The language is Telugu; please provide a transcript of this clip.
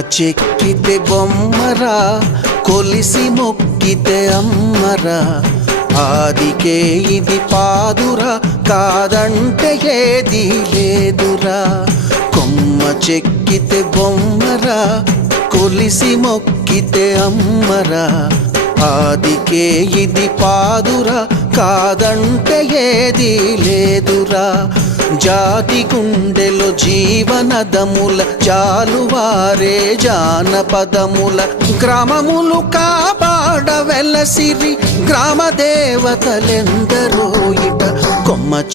చెక్కితే బొమ్మరా, కొలిసి మొక్కితే అమ్మరా, ఆదికే ఇది పాదురా, కాదంటే ఏది లేదురా. కొమ్మ చెక్కితే బొమ్మరా, కొలిసి మొక్కితే అమ్మరా, ఆదికే ఇది పాదురా, కాదంటే ఏది లేదురా. జాతి గుండెలో జీవనదముల జాలువారే జానపదముల, గ్రామములు కాపాడ వెలసిరి గ్రామ దేవతలెందరో ఇట. కొమ్మ